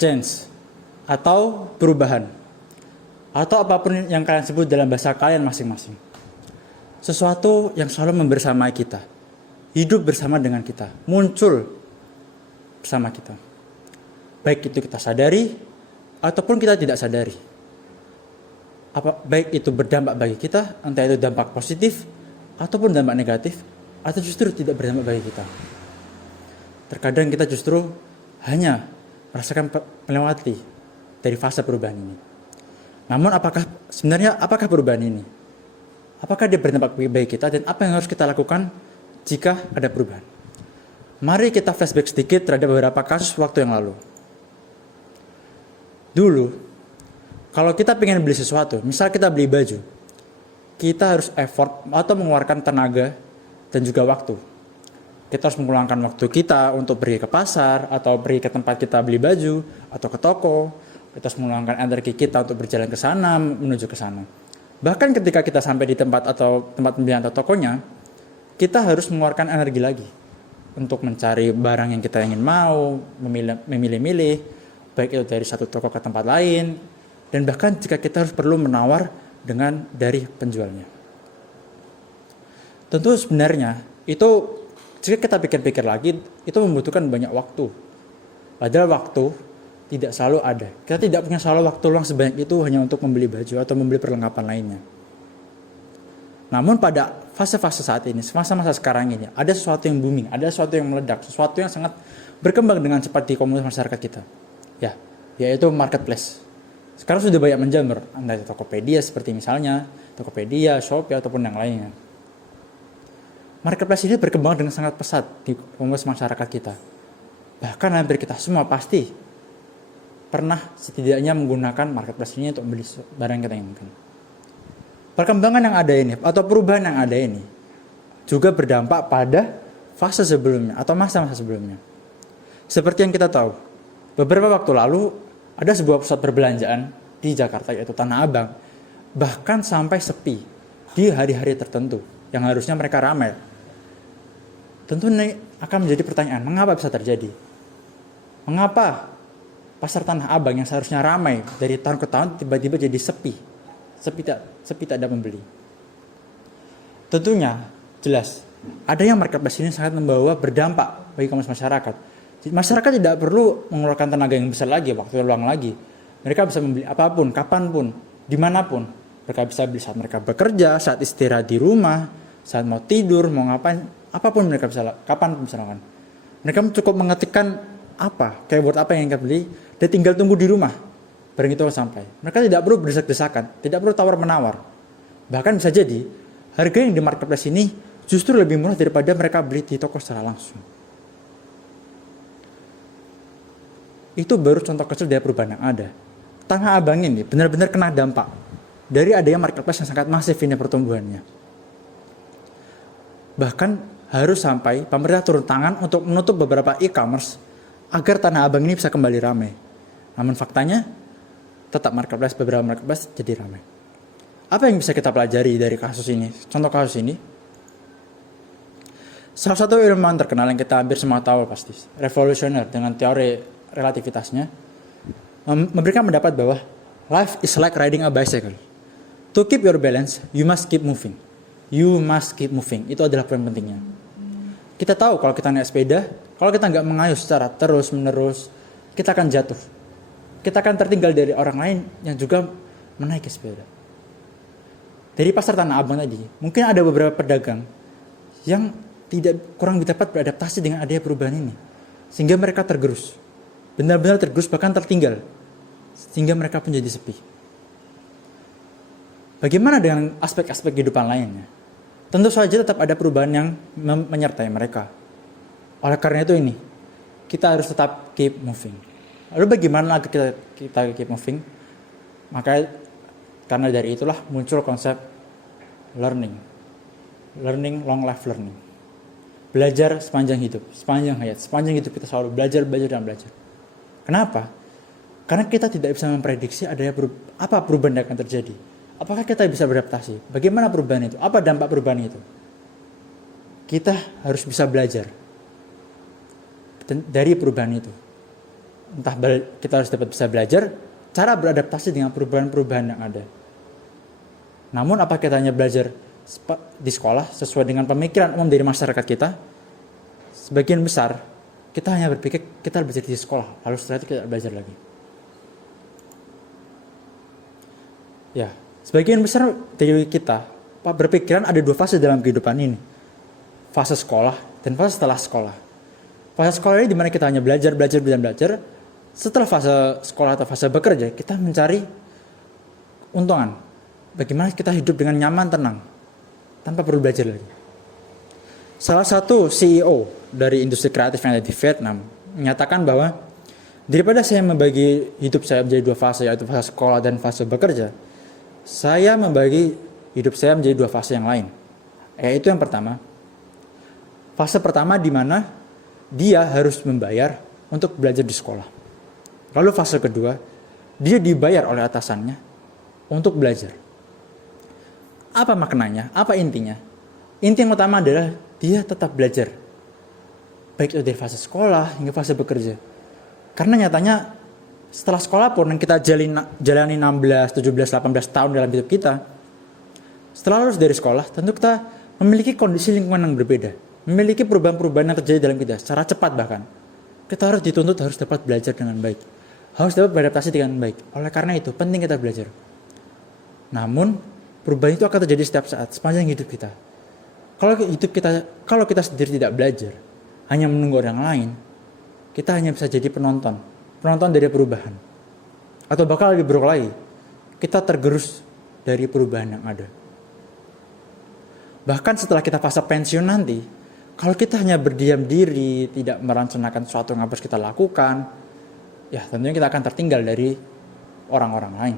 change, atau perubahan, atau apapun yang kalian sebut dalam bahasa kalian masing-masing. Sesuatu yang selalu membersamai kita, hidup bersama dengan kita, muncul bersama kita. Baik itu kita sadari, ataupun kita tidak sadari. Baik itu berdampak bagi kita, entah itu dampak positif, ataupun dampak negatif, atau justru tidak berdampak bagi kita. Terkadang kita justru hanya merasakan melewati dari fase perubahan ini. Namun apakah perubahan ini? Apakah dia berdampak bagi kita, dan apa yang harus kita lakukan jika ada perubahan? Mari kita flashback sedikit terhadap beberapa kasus waktu yang lalu. Dulu, kalau kita ingin beli sesuatu, misal kita beli baju, kita harus effort atau mengeluarkan tenaga dan juga waktu. Kita harus mengeluarkan waktu kita untuk pergi ke pasar, atau pergi ke tempat kita beli baju, atau ke toko. Kita harus mengeluarkan energi kita untuk berjalan ke sana, menuju ke sana. Bahkan ketika kita sampai di tempat pembelian atau tokonya, kita harus mengeluarkan energi lagi untuk mencari barang yang kita ingin mau, memilih-milih, baik itu dari satu toko ke tempat lain, dan bahkan jika kita harus perlu menawar dari penjualnya. Tentu sebenarnya itu, jika kita pikir-pikir lagi, itu membutuhkan banyak waktu. Padahal waktu tidak selalu ada. Kita tidak punya selalu waktu luang sebanyak itu hanya untuk membeli baju atau membeli perlengkapan lainnya. Namun pada fase-fase saat ini, masa-masa sekarang ini, ada sesuatu yang booming, ada sesuatu yang meledak, sesuatu yang sangat berkembang dengan cepat di komunitas masyarakat kita. Yaitu marketplace. Sekarang sudah banyak menjamur, entah itu Tokopedia seperti misalnya, Tokopedia, Shopee, ataupun yang lainnya. Marketplace ini berkembang dengan sangat pesat di komunitas masyarakat kita. Bahkan hampir kita semua pasti pernah setidaknya menggunakan marketplace ini untuk membeli barang yang kita inginkan. Perkembangan yang ada ini, atau perubahan yang ada ini, juga berdampak pada fase sebelumnya, atau masa-masa sebelumnya. Seperti yang kita tahu, beberapa waktu lalu, ada sebuah pusat perbelanjaan di Jakarta, yaitu Tanah Abang, bahkan sampai sepi di hari-hari tertentu, yang harusnya mereka ramai. Tentu ini akan menjadi pertanyaan, mengapa bisa terjadi? Mengapa pasar Tanah Abang yang seharusnya ramai dari tahun ke tahun tiba-tiba jadi sepi tak ada pembeli? Tentunya jelas ada yang marketplace ini sangat berdampak bagi komunitas masyarakat. Masyarakat tidak perlu mengeluarkan tenaga yang besar lagi, waktu luang lagi. Mereka bisa membeli apapun, kapanpun, dimanapun. Mereka bisa beli saat mereka bekerja, saat istirahat di rumah, saat mau tidur, mau ngapain, apapun mereka bisa, kapan bisa lakukan. Mereka cukup mengetikkan keyword apa yang ingin beli, dan tinggal tunggu di rumah barang itu sampai. Mereka tidak perlu berdesak-desakan, tidak perlu tawar-menawar. Bahkan bisa jadi harga yang di marketplace ini justru lebih murah daripada mereka beli di toko secara langsung. Itu baru contoh kecil dari perubahan yang ada. Tanah Abang ini benar-benar kena dampak dari adanya marketplace yang sangat masif ini pertumbuhannya. Bahkan harus sampai pemerintah turun tangan untuk menutup beberapa e-commerce agar Tanah Abang ini bisa kembali ramai. Namun faktanya tetap beberapa marketplace jadi ramai. Apa yang bisa kita pelajari dari kasus ini? Contoh kasus ini, salah satu ilmuwan terkenal yang kita hampir semua tahu pasti, revolusioner dengan teori relativitasnya, memberikan pendapat bahwa life is like riding a bicycle. To keep your balance, you must keep moving. You must keep moving. Itu adalah poin pentingnya. Kita tahu kalau kita naik sepeda, kalau kita nggak mengayuh secara terus-menerus, kita akan jatuh. Kita akan tertinggal dari orang lain yang juga menaiki sepeda. Dari pasar Tanah Abang tadi, mungkin ada beberapa pedagang yang kurang dapat beradaptasi dengan adanya perubahan ini, sehingga mereka tergerus. Benar-benar tergerus, bahkan tertinggal, sehingga mereka pun jadi sepi. Bagaimana dengan aspek-aspek kehidupan lainnya? Tentu saja tetap ada perubahan yang menyertai mereka. Oleh karena itu kita harus tetap keep moving. Lalu bagaimana kita keep moving? Maka karena dari itulah muncul konsep learning long life learning. Belajar sepanjang hidup, sepanjang hayat, sepanjang hidup kita selalu belajar dan belajar. Kenapa? Karena kita tidak bisa memprediksi apa perubahan yang akan terjadi. Apakah kita bisa beradaptasi? Bagaimana perubahan itu? Apa dampak perubahan itu? Kita harus bisa belajar dari perubahan itu. kita harus dapat bisa belajar cara beradaptasi dengan perubahan-perubahan yang ada. Namun apa kita hanya belajar di sekolah sesuai dengan pemikiran umum dari masyarakat kita? Sebagian besar kita hanya berpikir kita belajar di sekolah, lalu setelah itu kita belajar lagi. Ya, sebagian besar dari kita berpikiran ada 2 fase dalam kehidupan ini. Fase sekolah dan fase setelah sekolah. Fase sekolah ini dimana kita hanya belajar. Setelah fase sekolah atau fase bekerja, kita mencari keuntungan. Bagaimana kita hidup dengan nyaman, tenang, tanpa perlu belajar lagi. Salah satu CEO dari industri kreatif yang ada di Vietnam menyatakan bahwa daripada saya membagi hidup saya menjadi 2 fase, yaitu fase sekolah dan fase bekerja, saya membagi hidup saya menjadi 2 fase yang lain. Yaitu yang pertama, fase pertama di mana dia harus membayar untuk belajar di sekolah. Lalu fase kedua, dia dibayar oleh atasannya untuk belajar. Apa maknanya? Apa intinya? Inti yang utama adalah dia tetap belajar. Baik itu dari fase sekolah hingga fase bekerja. Karena nyatanya setelah sekolah pun yang kita jalani 16, 17, 18 tahun dalam hidup kita, setelah lulus dari sekolah, tentu kita memiliki kondisi lingkungan yang berbeda. Memiliki perubahan-perubahan yang terjadi dalam kita secara cepat bahkan. Kita harus dituntut harus dapat belajar dengan baik. Harus dapat beradaptasi dengan baik. Oleh karena itu, penting kita belajar. Namun, perubahan itu akan terjadi setiap saat, sepanjang hidup kita. Kalau kita sendiri tidak belajar, hanya menunggu orang lain, kita hanya bisa jadi penonton dari perubahan. Atau bakal lebih buruk lagi, kita tergerus dari perubahan yang ada. Bahkan setelah kita fase pensiun nanti, kalau kita hanya berdiam diri, tidak merencanakan sesuatu yang harus kita lakukan, ya tentunya kita akan tertinggal dari orang-orang lain.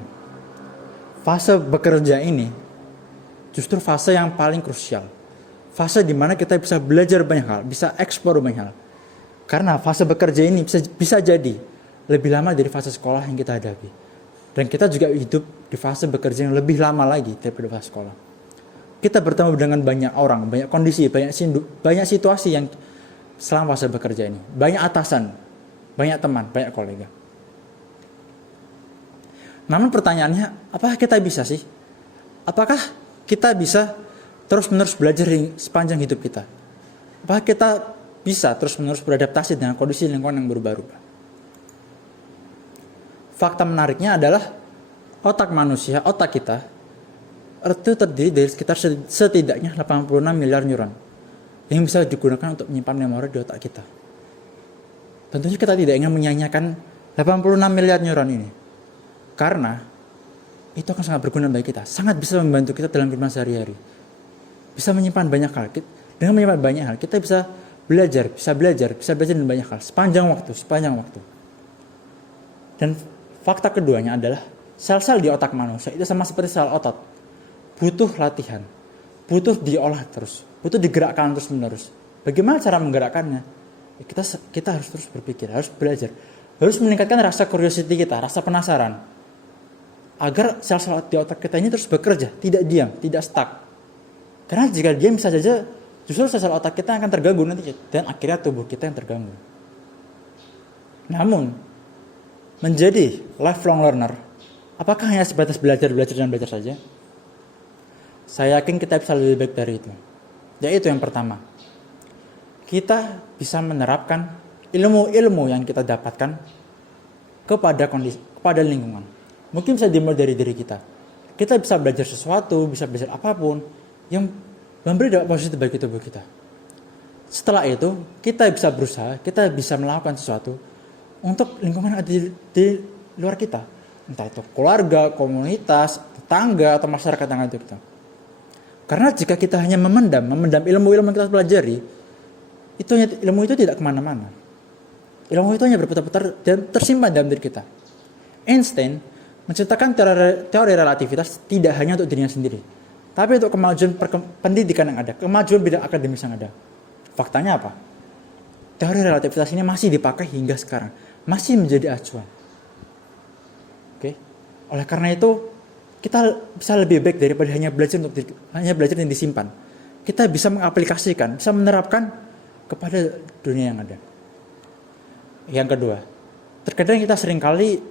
Fase bekerja ini justru fase yang paling krusial. Fase di mana kita bisa belajar banyak hal, bisa eksplor banyak hal. Karena fase bekerja ini bisa jadi lebih lama dari fase sekolah yang kita hadapi. Dan kita juga hidup di fase bekerja yang lebih lama lagi daripada fase sekolah. Kita bertemu dengan banyak orang, banyak kondisi, banyak situasi yang selama fase bekerja ini. Banyak atasan, banyak teman, banyak kolega. Namun pertanyaannya, apakah kita bisa sih? Apakah kita bisa terus-menerus belajar sepanjang hidup kita? Apakah kita bisa terus-menerus beradaptasi dengan kondisi lingkungan yang berubah-ubah? Fakta menariknya adalah otak manusia, otak kita, itu terdiri dari sekitar setidaknya 86 miliar neuron yang bisa digunakan untuk menyimpan memori di otak kita. Tentunya kita tidak ingin menyanyiakan 86 miliar neuron ini. Karena itu akan sangat berguna bagi kita, sangat bisa membantu kita dalam kehidupan sehari-hari. Bisa menyimpan banyak hal. Dengan menyimpan banyak hal, kita bisa belajar dengan banyak hal sepanjang waktu. Dan fakta keduanya adalah sel-sel di otak manusia itu sama seperti sel otot. Butuh latihan, butuh diolah terus, butuh digerakkan terus-menerus. Bagaimana cara menggerakkannya? Kita harus terus berpikir, harus belajar, harus meningkatkan rasa curiosity kita, rasa penasaran. Agar sel-sel di otak kita ini terus bekerja, tidak diam, tidak stuck. Karena jika diam bisa saja justru sel-sel otak kita akan terganggu nanti dan akhirnya tubuh kita yang terganggu. Namun, menjadi lifelong learner, apakah hanya sebatas belajar saja? Saya yakin kita bisa lebih baik dari itu. Yaitu yang pertama, kita bisa menerapkan ilmu-ilmu yang kita dapatkan kepada lingkungan. Mungkin bisa dimulai dari diri kita. Kita bisa belajar sesuatu, bisa belajar apapun yang memberi dampak positif bagi tubuh kita. Setelah itu, kita bisa berusaha, kita bisa melakukan sesuatu untuk lingkungan ada di luar kita. Entah itu keluarga, komunitas, tetangga, atau masyarakat yang ada di kita. Karena jika kita hanya memendam ilmu-ilmu yang kita pelajari, ilmu itu tidak kemana-mana. Ilmu itu hanya berputar-putar dan tersimpan dalam diri kita. Einstein menciptakan teori relativitas tidak hanya untuk dirinya sendiri, tapi untuk kemajuan pendidikan yang ada, kemajuan bidang akademis yang ada. Faktanya apa? Teori relativitas ini masih dipakai hingga sekarang, masih menjadi acuan. Oke. Oleh karena itu, kita bisa lebih baik daripada hanya belajar dan disimpan. Kita bisa mengaplikasikan, bisa menerapkan kepada dunia yang ada. Yang kedua, Terkadang kita seringkali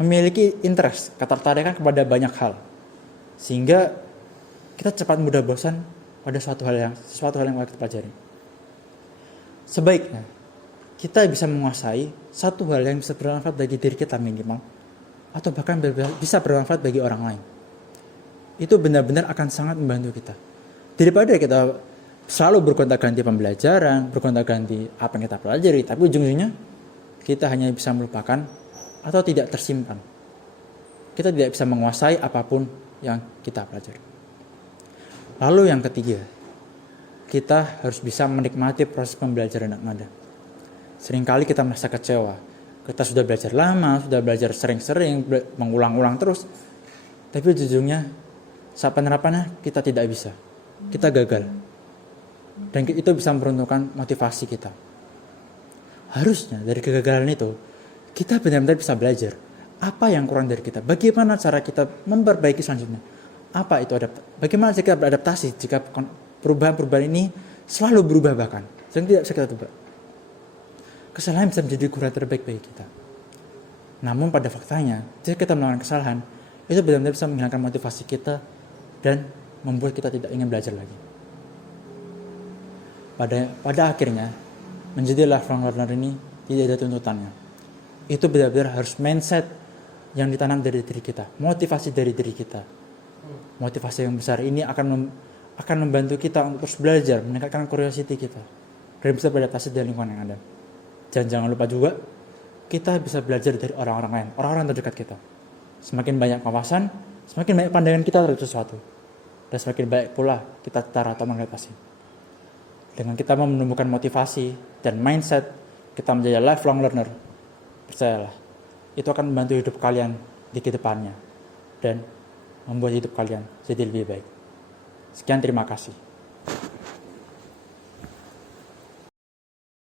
memiliki interest, ketertarikan kepada banyak hal, sehingga kita cepat mudah bosan pada sesuatu hal yang kita pelajari. Sebaiknya kita bisa menguasai satu hal yang bisa bermanfaat bagi diri kita minimal, atau bahkan bisa bermanfaat bagi orang lain. Itu benar-benar akan sangat membantu kita. Daripada kita selalu bergonta-ganti pembelajaran, bergonta-ganti apa yang kita pelajari, tapi ujung-ujungnya kita hanya bisa melupakan atau tidak tersimpan. Kita tidak bisa menguasai apapun yang kita pelajari. Lalu yang ketiga, kita harus bisa menikmati proses pembelajaran yang ada. Seringkali kita merasa kecewa. Kita sudah belajar lama, sudah belajar sering-sering, mengulang-ulang terus. Tapi ujung-ujungnya saat penerapannya kita tidak bisa. Kita gagal. Dan itu bisa meruntuhkan motivasi kita. Harusnya dari kegagalan itu, kita benar-benar bisa belajar. Apa yang kurang dari kita? Bagaimana cara kita memperbaiki selanjutnya? Apa itu bagaimana kita beradaptasi jika perubahan-perubahan ini selalu berubah bahkan. Dan tidak bisa kita tebak. Kesalahan bisa menjadi guru terbaik bagi kita. Namun pada faktanya, jika kita melakukan kesalahan, itu benar-benar bisa menghilangkan motivasi kita dan membuat kita tidak ingin belajar lagi. Pada akhirnya, menjadi lifelong learner ini tidak ada tuntutannya. Itu benar-benar harus mindset yang ditanam dari diri kita, motivasi dari diri kita. Motivasi yang besar ini akan membantu kita untuk terus belajar, meningkatkan curiosity kita, dan bisa beradaptasi dengan lingkungan yang ada. Dan jangan lupa juga, kita bisa belajar dari orang-orang lain, orang-orang terdekat kita. Semakin banyak wawasan, semakin banyak pandangan kita terhadap sesuatu. Dan semakin baik pula kita cara atau mengatasi. Dengan kita menumbuhkan motivasi dan mindset, kita menjadi lifelong learner. Percayalah, itu akan membantu hidup kalian di kedepannya. Dan membuat hidup kalian jadi lebih baik. Sekian, terima kasih.